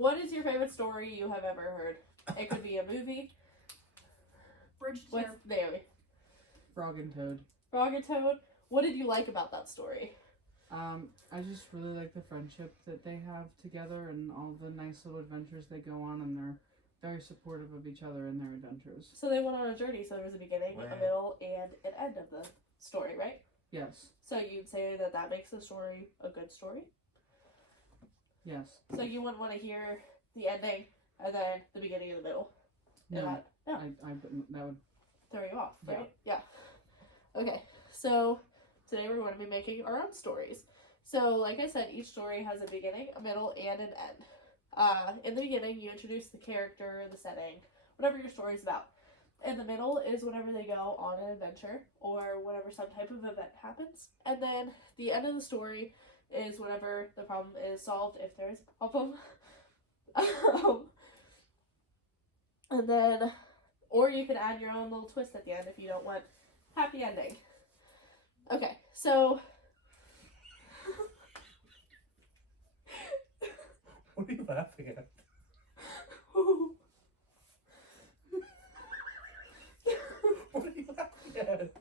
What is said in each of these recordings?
What is your favorite story you have ever heard? It could be a movie. Bridge to With Naomi. Frog and Toad. Frog and Toad. What did you like about that story? I just really like the friendship that they have together and all the nice little adventures they go on, and they're very supportive of each other in their adventures. So they went on a journey, so there was a beginning, a middle, and an end of the story, right? Yes. So you'd say that makes the story a good story? Yes. So you wouldn't want to hear the ending and then the beginning and the middle? No. No. That would throw you off, right? Yeah. Okay, so today we're going to be making our own stories. So, like I said, each story has a beginning, a middle, and an end. In the beginning, you introduce the character, the setting, whatever your story is about. In the middle is whenever they go on an adventure or whenever some type of event happens. And then the end of the story is whenever the problem is solved, if there is a problem. And then, or you can add your own little twist at the end if you don't want happy ending. Okay, so... What are you laughing at? What are you laughing at?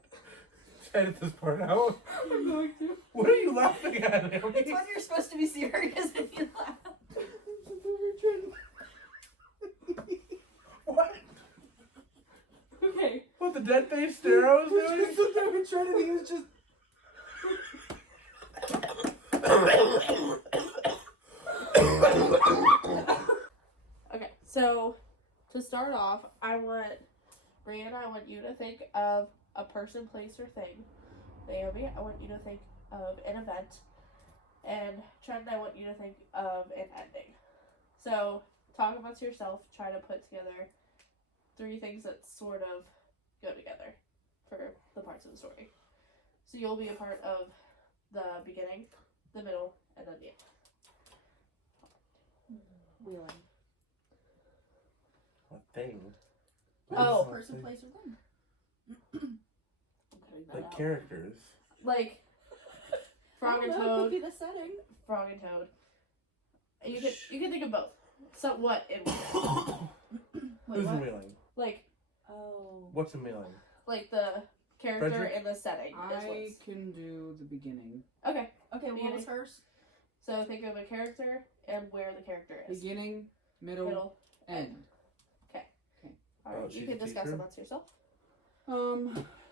Edit this part out. I'm going to. What are you laughing at, Naomi? It's when you're supposed to be serious and you laugh. What? Okay. What, the dead face stare I was doing? Trinity was just... Okay, so to start off, Brianna, I want you to think of a person, place, or thing. Naomi, I want you to think of an event. And Trent, I want you to think of an ending. So, talk amongst yourself, try to put together 3 things that sort of go together for the parts of the story. So you'll be a part of the beginning, the middle, and then the end. Wheeling. What thing? Oh. Person, place, or thing. I'm cutting that Like out. characters. Like Frog and It Toad. could be the setting. Frog and Toad. You can think of both. Somewhat in one. Who's what? in Wheeling? Like Oh. What's in Wheeling? the character Frederick? and the setting. Is I what's... can do the beginning. Okay. Okay, what Beginning. was hers? So think of a character and where the character is. Beginning, middle, end. Alright, Oh, you she's can a discuss teacher? amongst yourself.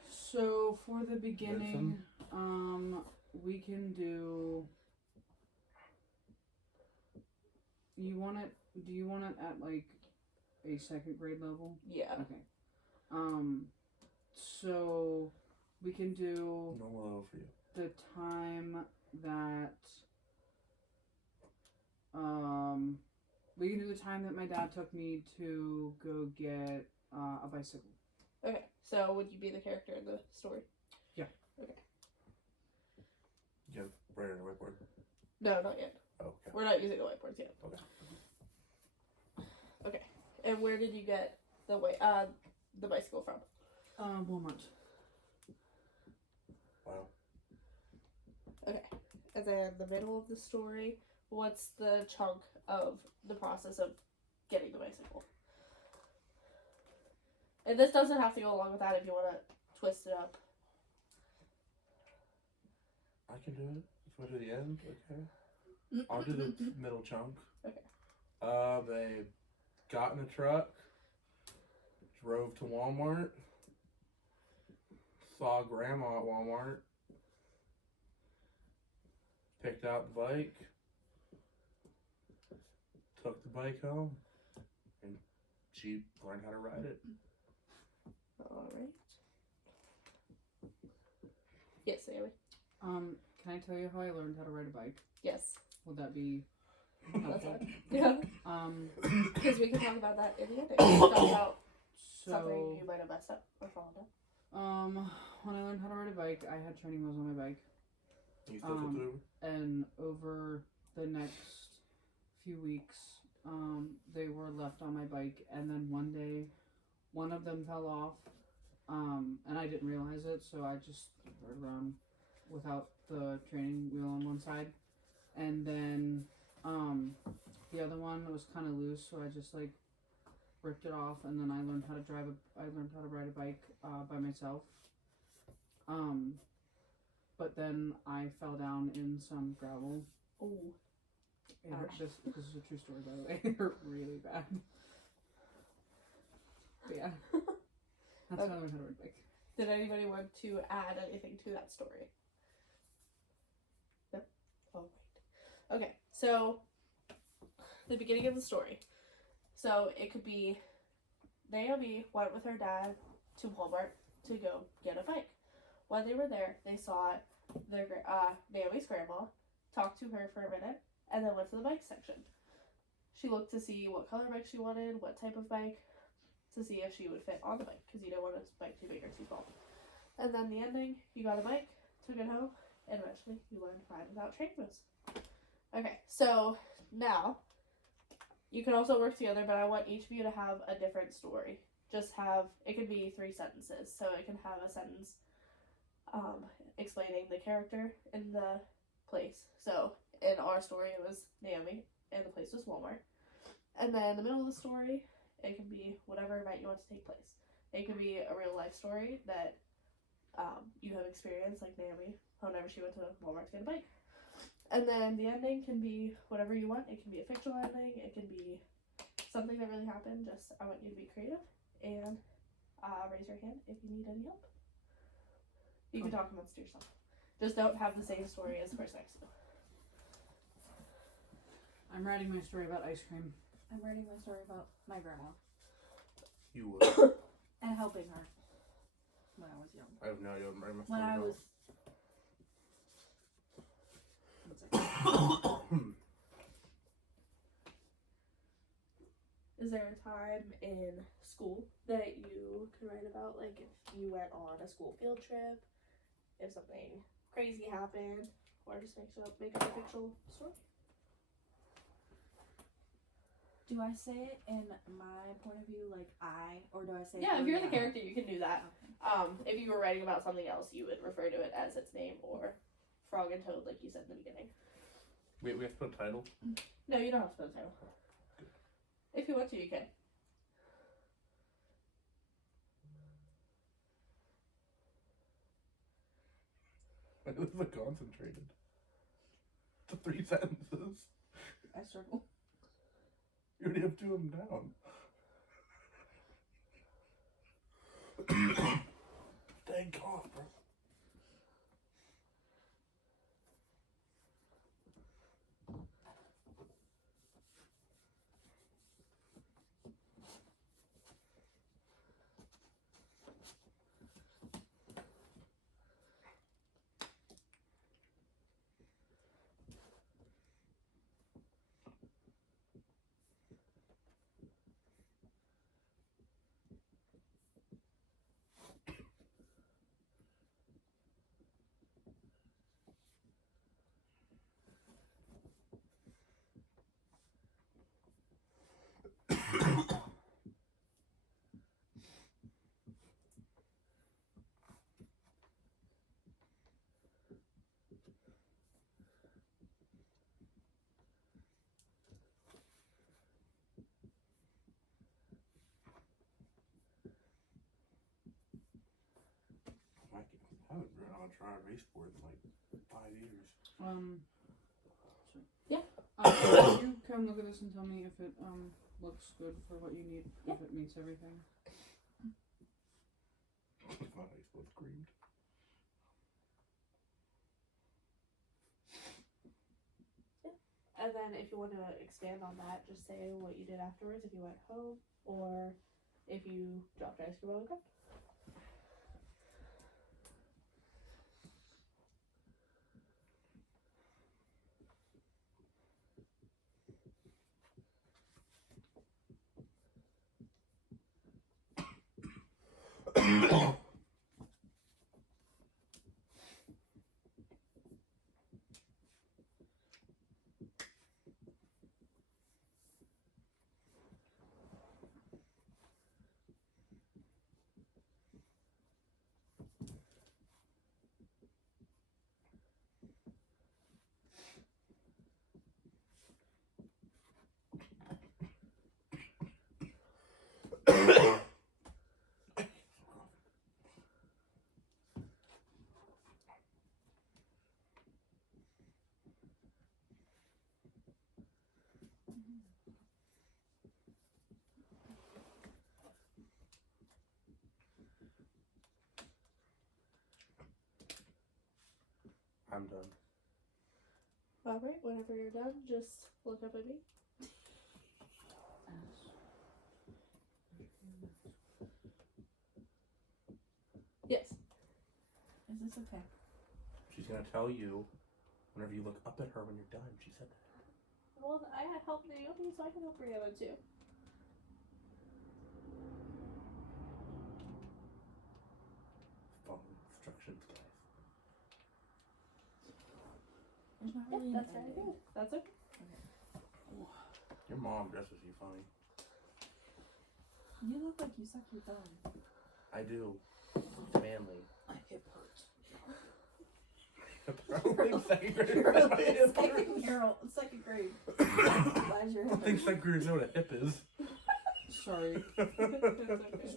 So for the beginning, we can do... Do you want it at, like, a 2nd grade level? Yeah. Okay. So we can do Normal level for you. the time that, we can do the time that my dad took me to go get, a bicycle. Okay. So would you be the character in the story? You have write on a whiteboard. No, not yet. Oh, okay. We're not using the whiteboards yet. Okay. Okay. And where did you get the bicycle from? Walmart. Wow. Okay. And then the middle of the story, what's the chunk of the process of getting the bicycle? And this doesn't have to go along with that if you want to twist it up. I can do it. If you want to do the end, okay. I'll do the middle chunk. Okay. They got in a truck, drove to Walmart, saw Grandma at Walmart, picked out the bike, took the bike home, and she learned how to ride it. Alright. Yes, Amy. Can I tell you how I learned how to ride a bike? Yes. Would that be That's helpful? fine. Yeah. Because we can talk about that in the ending. Talk about something So, you might have messed up or fallen down. when I learned how to ride a bike, I had training wheels on my bike. You still flipped it over? And over the next few weeks, they were left on my bike, and then one day, one of them fell off, and I didn't realize it, so I just rode around without the training wheel on one side, and then, the other one was kind of loose, so I just like ripped it off, and then I learned how to ride a bike by myself. But then I fell down in some gravel. Oh. It hurt, this is a true story, by the way. It hurt really bad. But yeah, that's how I learned how to ride a bike. Did anybody want to add anything to that story? No? Oh, right. Okay, so the beginning of the story. So it could be Naomi went with her dad to Walmart to go get a bike. When they were there, they saw their Naomi's grandma, talked to her for a minute, and then went to the bike section. She looked to see what color bike she wanted, what type of bike, to see if she would fit on the bike, because you don't want a bike too big or too small. And then the ending, you got a bike, took it home, and eventually you learned to ride without train wheels. Okay, so now, you can also work together, but I want each of you to have a different story. Just have, it could be 3 sentences, so it can have a sentence explaining the character and the place. So, in our story, it was Naomi, and the place was Walmart. And then in the middle of the story, it can be whatever event you want to take place. It could be a real life story that you have experienced, like Naomi, whenever she went to Walmart to get a bike. And then the ending can be whatever you want. It can be a fictional ending. It can be something that really happened. Just, I want you to be creative and raise your hand if you need any help. You can talk amongst yourself. Just don't have the same story as the person next to you. I'm writing my story about ice cream. I'm writing my story about my grandma You would. and helping her when I was young. I have no idea what my When I story was. Is there a time in school that you can write about? Like if you went on a school field trip, if something crazy happened, or just make up a fictional story? Do I say it in my point of view, like or do I say? Yeah, if you're the yeah. character, you can do that. Okay. If you were writing about something else, you would refer to it as its name, or Frog and Toad, like you said in the beginning. Wait, we have to put a title? No, you don't have to put a title. If you want to, you can. It was like concentrated. The 3 sentences. I struggle. You already have 2 of them down. Thank God, bro. I haven't been on a dry erase board in like 5 years. Yeah. You come look at this and tell me if it looks good for what you need, if it meets everything. My eyes both screamed. And then if you want to expand on that, just say what you did afterwards, if you went home, or if you dropped ice cream on the ground. I'm done. Alright, whenever you're done, just look up at me. Yes. Is this okay? She's gonna tell you whenever you look up at her when you're done. She said that. Well, I helped Naomi, so I can help Brianna too. Follow instructions, guys. There's not Yeah, really that's an very ending. good. That's okay. Your mom dresses you funny. You look like you suck your thumb. I do. It's manly. My hip hurts. Second grade. Second grade. Why is your I hip think second graders know what a hip is. Sorry. It's It's okay. a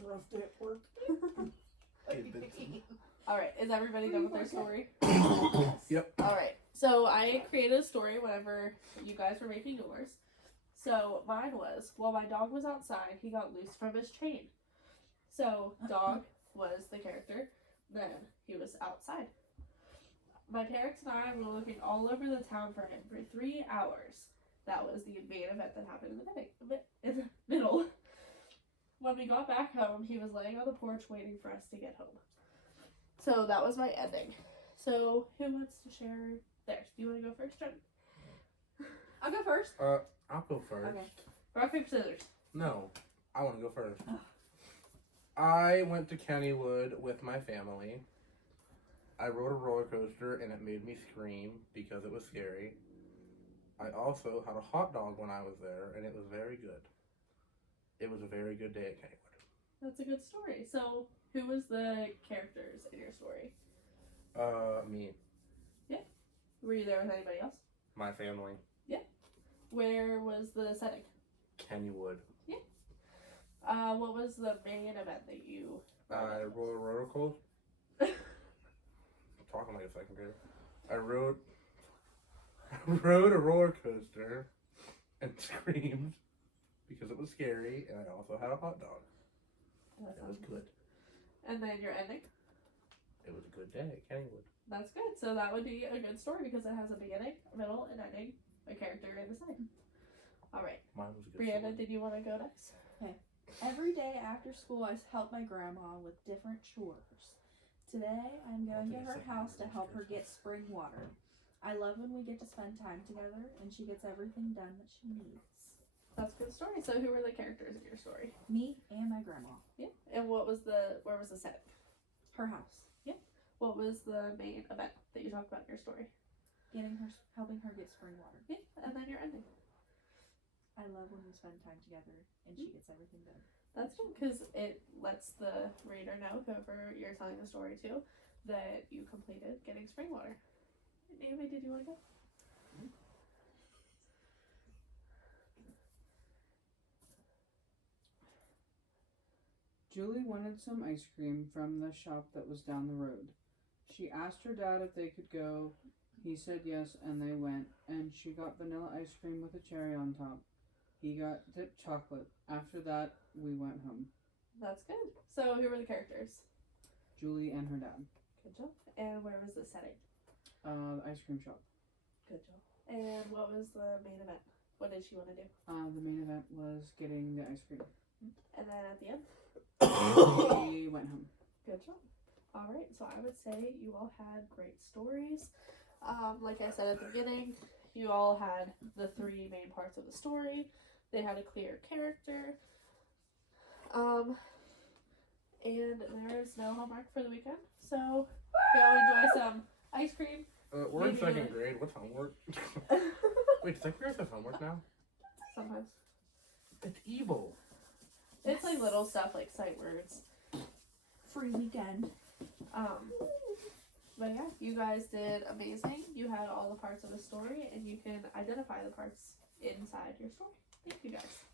rough day at work. Alright, is everybody done with their story? Yep. Alright, so I created a story whenever you guys were making yours. So mine was, while my dog was outside, he got loose from his chain. So dog was the character, then he was outside. My parents and I were looking all over the town for him for 3 hours. That was the main event that happened in the middle. When we got back home, he was laying on the porch waiting for us to get home. So that was my ending. So who wants to share theirs? Do you want to go first, Jen? I'll go first. I'll go first. Okay. Rock, paper, scissors. No, I want to go first. Ugh. I went to Kennywood with my family. I rode a roller coaster and it made me scream because it was scary. I also had a hot dog when I was there and it was very good. It was a very good day at Kennywood. That's a good story. So who was the characters in your story? Me. Were you there with anybody else? My family. Where was the setting? Kennywood. What was the main event that you I rode a roller coaster. Talking like a second grader. I rode a roller coaster and screamed because it was scary, and I also had a hot dog. That It was sounds good. And then your ending? It was a good day at Kennywood. That's good. So that would be a good story because it has a beginning, a middle, an ending, a character, and a side. Alright. Mine was a good Brianna, story. did you want to go next? Every day after school, I help my grandma with different chores. Today, I'm going to her house to help her get spring water. I love when we get to spend time together and she gets everything done that she needs. That's a good story. So who were the characters in your story? Me and my grandma. Yeah. And where was the setting? Her house. What was the main event that you talked about in your story? Helping her get spring water. Yeah. And then your ending. I love when we spend time together and she gets everything done. That's good because it lets the reader know, whoever you're telling the story to, that you completed getting spring water. Naomi, did you want to go? Julie wanted some ice cream from the shop that was down the road. She asked her dad if they could go. He said yes, and they went, and she got vanilla ice cream with a cherry on top. He got dipped chocolate. After that, we went home. That's good. So who were the characters? Julie and her dad. Good job. And where was the setting? The ice cream shop. Good job. And what was the main event? What did she want to do? The main event was getting the ice cream. And then at the end? We went home. Good job. Alright, so I would say you all had great stories. Like I said at the beginning, you all had the 3 main parts of the story. They had a clear character. And there is no homework for the weekend. So go enjoy some ice cream. We're in Maybe second not. grade. What's homework? Wait, second grade has homework now? Sometimes. It's evil. It's like little stuff like sight words. Free weekend. But yeah, you guys did amazing. You had all the parts of the story and you can identify the parts inside your story. Thank you guys.